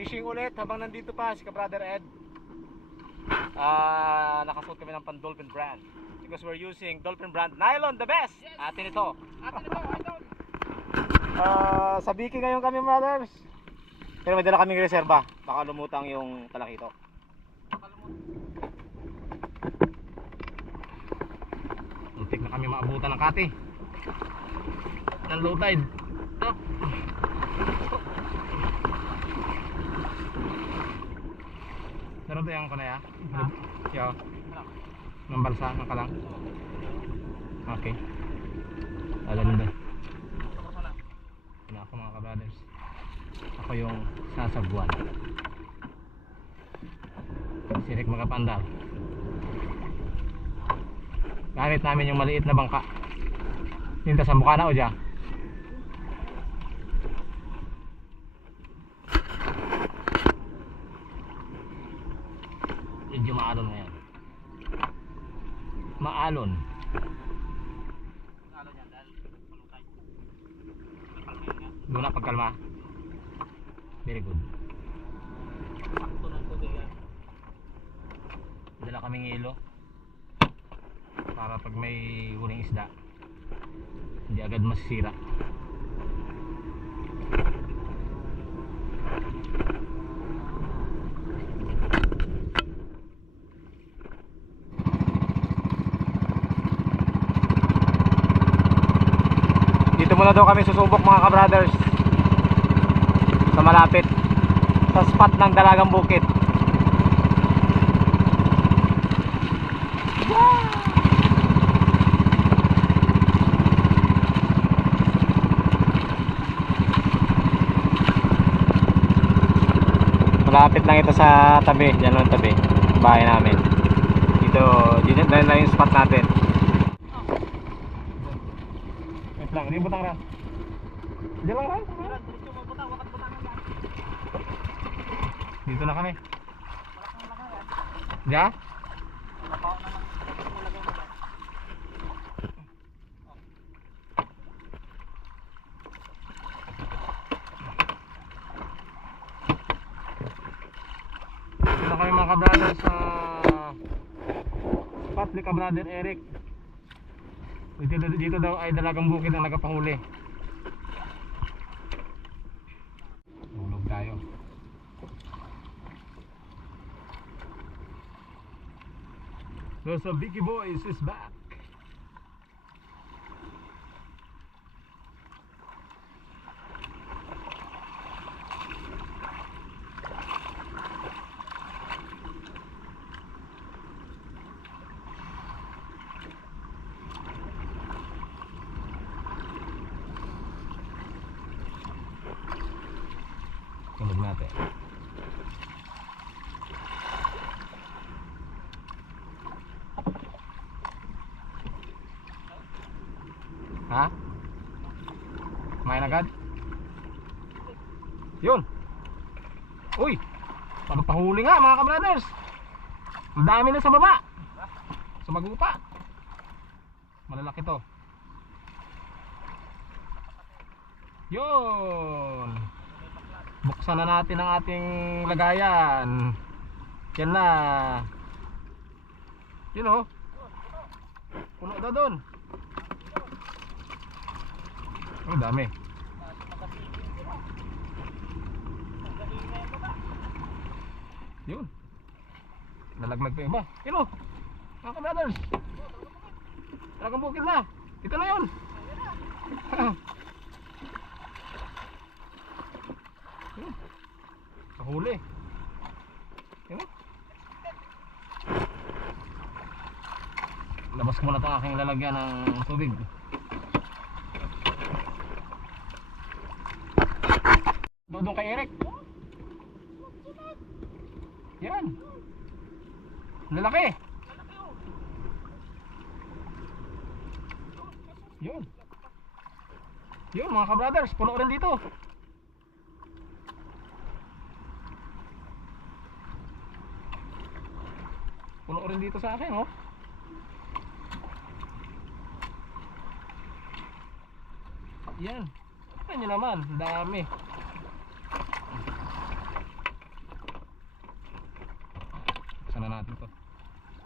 Fishing ulit habang nandito pa si Brother Ed. Nakasuot kami ng pan Dolphin brand because we're using Dolphin brand nylon, the best. Yes. Atin ito. Atin ito, idol. Sa Biki ngayon kami, brothers. Pero may dala kaming reserba. Baka lumutang yung talakito. Muntik na kami maabutan ng kati. Ng low tide. Up. Meron tayong ko na ya? Yo. Ng balsa, ng kalang. Okay. Alam ba? Ina ako mga ka-brothers. Ako yung sasagwan. Si Rick Magapandal. Gamit namin yung maliit na bangka. Ninta sa mukha na o dyan. Medyo maalon ngayon. Maalon. Doon na pagkalma. Very good. Sakto ng tubig yan. Dala kaming ilo para pag may huling isda hindi agad masisira. Dito muna daw kami susubok mga ka-brothers sa malapit sa spot ng Dalagang Bukid. Malapit lang ito sa tabi, dyan lang tabi bahay namin. Dito na yung spot natin. Wait lang, hindi butang ra. Diyan lang ra. Dito na kami. Diyan? Dito na kami mga ka-brother sa spot ni ka-brother Eric. Dito daw ay Dalagang Bukid ang nagpapahuli. Tulog tayo. So Biki Boys is back. Tulog natin. Ha? Main agad? Yun. Uy, pagpahuli nga mga ka-brothers. Ang dami na sa baba. Sa magupa. Malalaki to. Yun. Buksan na natin ang ating lagayan. Yan na. Yun o. Puno na doon. Ang dami. Yun. Nalaglag pa yung iba. Yun o. Mga ka-brothers. Dalagang Bukid na. Ito na yun. Kahuli. Yun o. Labas ko muna itong aking lalagyan ng tubig. Doon kay Eric. Yan. Lalaki. Yun. Yun mga ka-brothers, puno rin dito. Puno rin dito sa akin, oh. Yan. Tignan nyo naman, dami.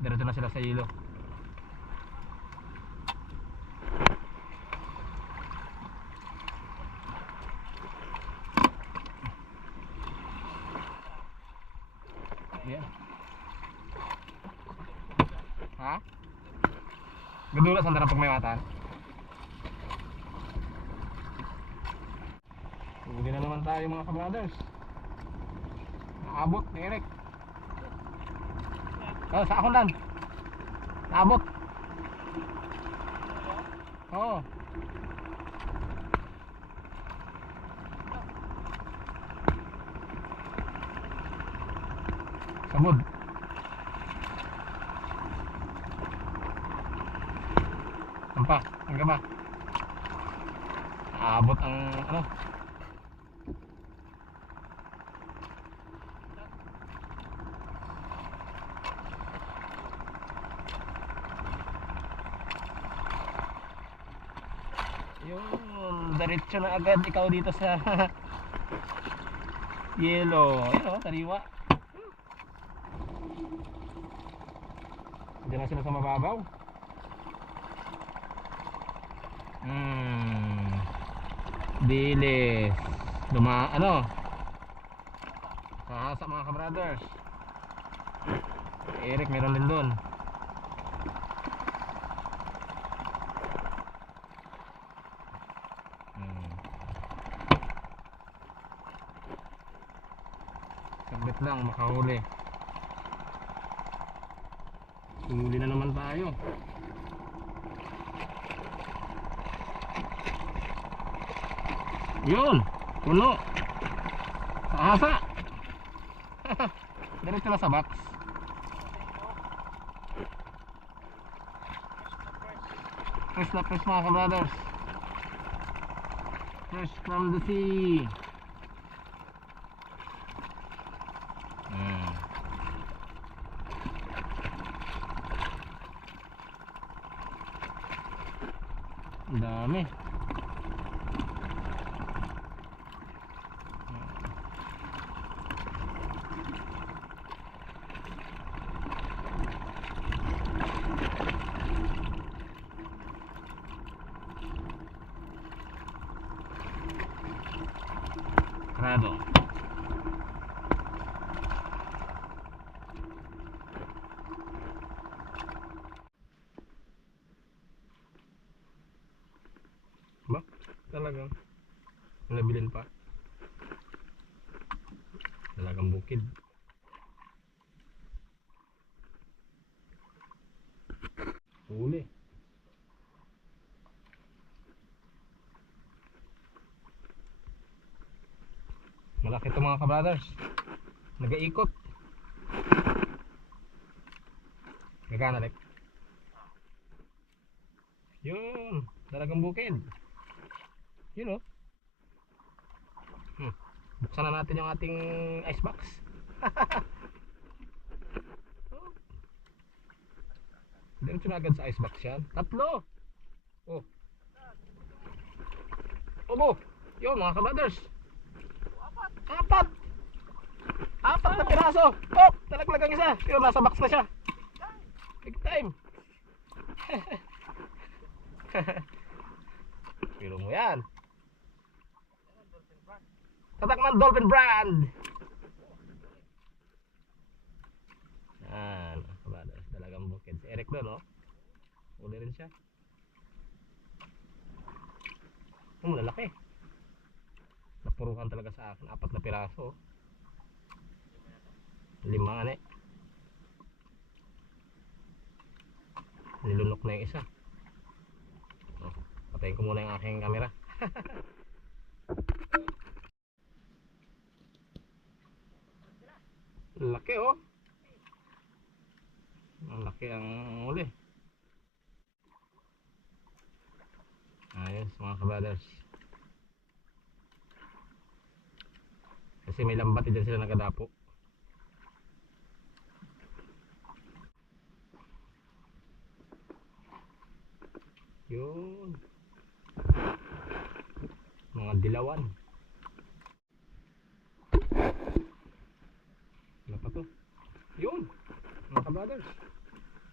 Diretso na sila sa ilo. Yan. Ha? Gadulas ang darapag may mata. Huli na naman tayo mga kabrothers. Naabot ni Eric. Oh, sa akong dan. Naabot. Oo. Sabod. Sampa, hanggang ba? Naabot ang ano? Yung diretso na agad ikaw dito sa yellow. Ayun o, tariwa. Diyan na sila sa mababaw. Dilis. Ano? Sa mga kabrothers. Eric meron din doon. Saglit lang makahuli. Huli na naman tayo. Yun, puno. Sa asa. Diretso na sa box. Fresh na fresh mga kabrothers. Fresh from the sea. Dami. Krado. Ba? Talagang nabilin pa. Talagang bukid. Huli. Malaki ito mga kabrothers. Nag-iikot. Gagana like. Yun. Talagang bukid. Yun o. Buksan na natin yung ating icebox. Diretso na agad sa icebox yan. Tatlo. Oh. Obo. Yun mga kabrothers. Apat. Apat na piraso. Oh, talaglagang isa. Yun, nasa box na siya. Big time. Pero mo yan. Tatakman Dolphin brand. Yan, kabrothers, talagang bukid. Si Eric doon, oh. Uli rin siya. Lalaki. Napuruhan talaga sa akin. 4 na piraso. 5 ane. Nilunok na yung isa. Oh, patayin ko muna yung aking camera. Laki oh. Ang laki ang uli. Ayos mga kabrothers. Kasi may lambati dyan sila nagadapo. Yun. Mga dilawan. Ano pa to? Yun. Mga kabrothers.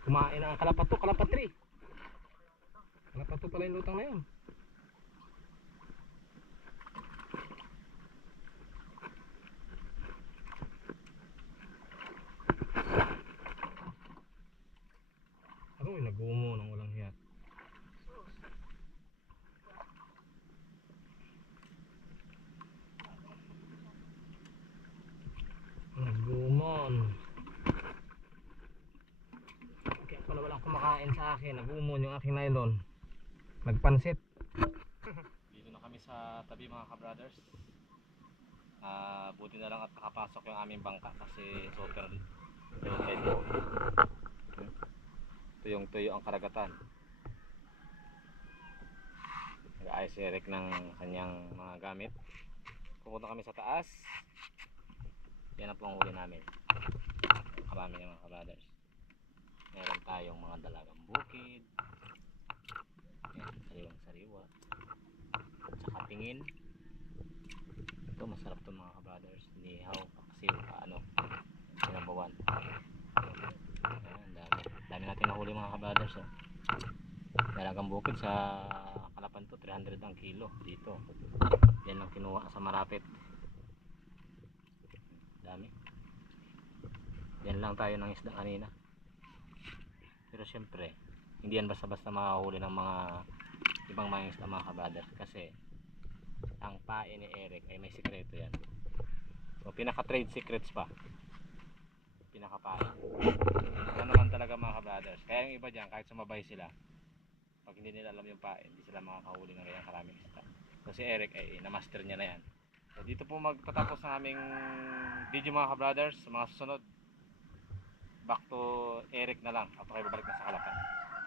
Kumain na ang kalapato, kalapatri. Kalapato pala yung lutang na yun. Ano yung nag-uumo ng walang hiyat? Nag-uumon. Kaya pala walang kumakain sa akin. Nag-uumon yung aking nylon. Nagpansit. Dito na kami sa tabi mga ka-brothers. Buti na lang at nakapasok yung aming bangka kasi super loaded. Tuyong tuyo ang karagatan. Nag-aayos si Eric ng kanyang mga gamit. Pupunta kami sa taas. Yan na po ang huli namin. Marami ng mga ka-brothers. Meron tayong mga dalagang bukid. Yan, sariwang sariwa. At saka tingin. Ito masarap to mga ka-brothers. Nihaw, paksiw, sinabawan. Ayan, dami natin nahuli mga ka-brothers. Dalagang bukid sa Kalapan to, 300 ang kilo dito. Yan lang kinuha sa Marapit. Dami. Yan lang tayo ng isda kanina. Pero syempre hindi yan basta-basta makahuli ng mga ibang mga isda mga ka-brothers, kasi ang pae ni Eric ay may sikreto yan. So pinaka trade secrets pa, pinaka pae. Ano naman talaga mga ka-brothers. Kaya yung iba dyan kahit sumabay sila, pag hindi nila alam yung pae, hindi sila makakahuli ng kanyang karaming isda. So si Eric ay na-master niya na yan. So dito po magtatapos ng aming video mga ka-brothers. Sa mga susunod, back to Eric na lang at kayo babalik na sa Kalapan.